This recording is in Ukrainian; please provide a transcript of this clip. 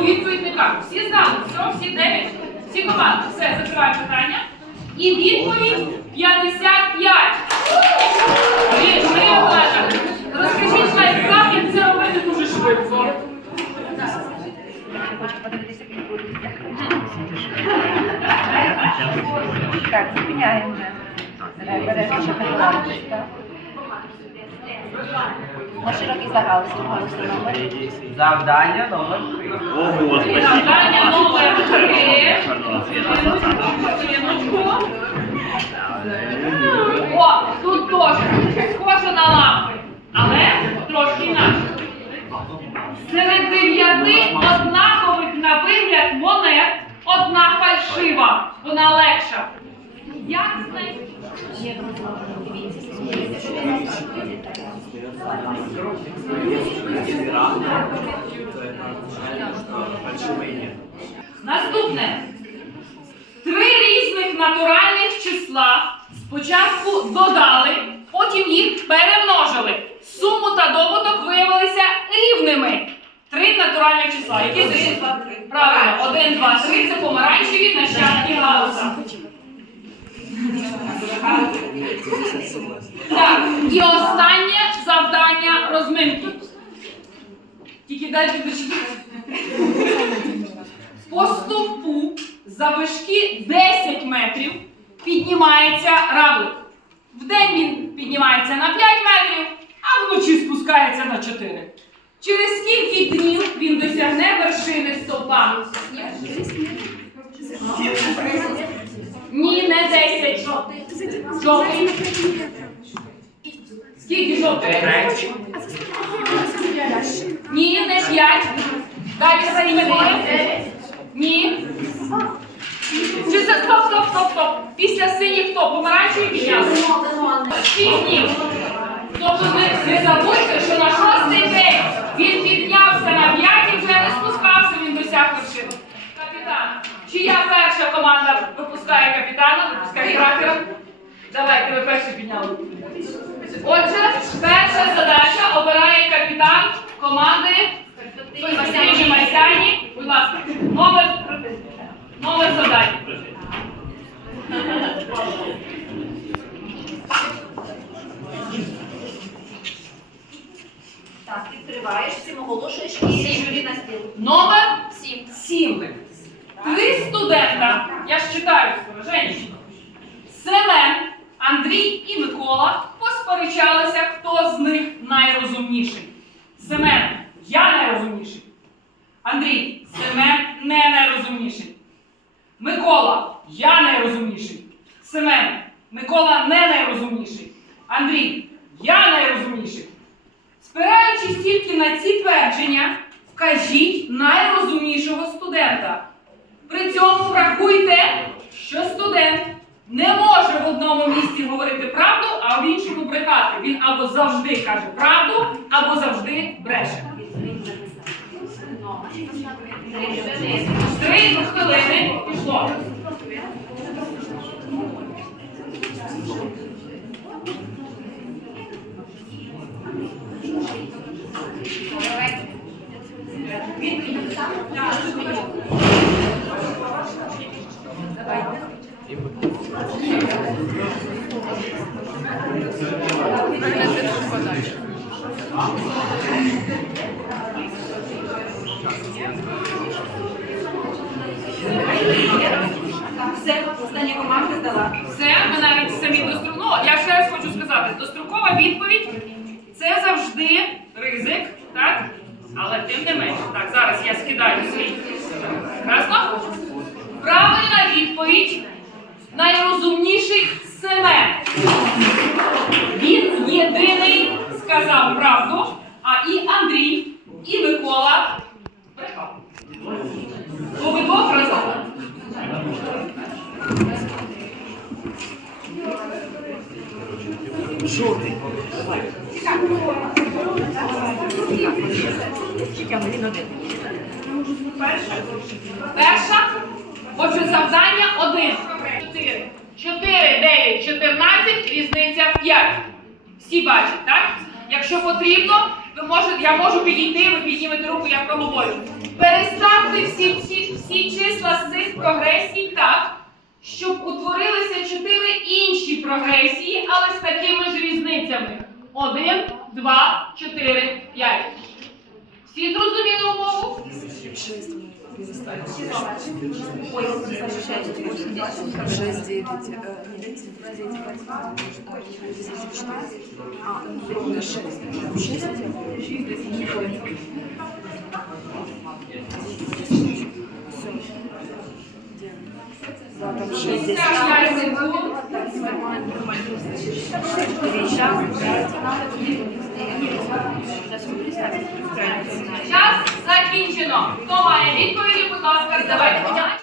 у відповідь не кажу. Всі знали, все, всі дев'ять, всі команди. Все, закриваю питання. І відповідь 55. Від Марія Олена. Розкажіть майстра, як це робити дуже швидко. Так, зупиняємо. На широкий загал. Завдання номер три. О, Завдання номер 3. О, тут теж схоже на лампи, але трошки інакше. Серед дев'яти однакових на вигляд монет одна фальшива, вона легша. Як знайти? Наступне. Три різних натуральних числа спочатку додали, потім їх перемножили. Суму та добуток виявилися рівними. Три натуральних числа. Які числа? Правильно, один, два, три це помаранчеві нащадки галуса. Так, і останнє завдання розминки. Тільки дайте дочитати. По стовпу завишки 10 метрів піднімається равлик. Вдень він піднімається на 5 метрів, а вночі спускається на 4. Через скільки днів він досягне вершини стовпа? Ні, не 10. Жовтий. Скільки жовтий? Ні, не 5. Далі синій. Ні. Чи це стоп, стоп, стоп, стоп. Після синіх хто? Помаранчевий підняли? Шість днів. Тобто не, не забудьте, що на шостий день він піднявся на п'ять і вже не спускався, він досяг вершини. Капітан. Чия перша команда випускає капітана, випускає кракера? Давайте, ви перші підняли. Отже, перша задача обирає капітан команди Василі Майсяні. Будь ласка, номер, номер завдання. Так, відкриваєш, всім оголошуєш і журі на стіл. Номер 7. 7. Три студента, я ж читаю Женщина. Семен, Андрій і Микола посперечалися, хто з них найрозумніший. Семен, я найрозумніший. Андрій, Семен не найрозумніший. Микола, я найрозумніший. Семен, Микола не найрозумніший. Андрій, я найрозумніший. Спираючись тільки на ці твердження, вкажіть найрозумнішого студента. При цьому врахуйте, що студент не може в одному місці говорити правду, а в іншому брехати. Він або завжди каже правду, або завжди бреше. Три хвилини пішло. Все, остання команда здала. Все, ми навіть самі достру... Ну, я ще раз хочу сказати, дострокова відповідь це завжди ризик, так? Але тим не менше. Так, зараз я скидаю свій. Красно? Правильна відповідь найрозумніший Микола брехав. Обидвох разом. Жовтий. Перша. Отже, завдання один. Чотири. Чотири, дев'ять, чотирнадцять, різниця п'ять. Всі бачать, так? Якщо потрібно, ви можете, я можу підійти, ви піднімете руку, я проговорю. Переставте всі, всі, всі числа з цих прогресій так, щоб утворилися чотири. інші прогресії, але з такими ж різницями. Один, два, чотири, п'ять. Всі зрозуміли умову? Шесть, девять, э, нет, девять, восемь, а, десять, четырнадцать. А, ровно шесть. Шесть. Да, там шесть, десять. 5 секунд. Нормально, нормально. Четыре, сейчас, пять. Сейчас вы представите. Час закінчено. Хто має відповіді, будь ласка, задавайте.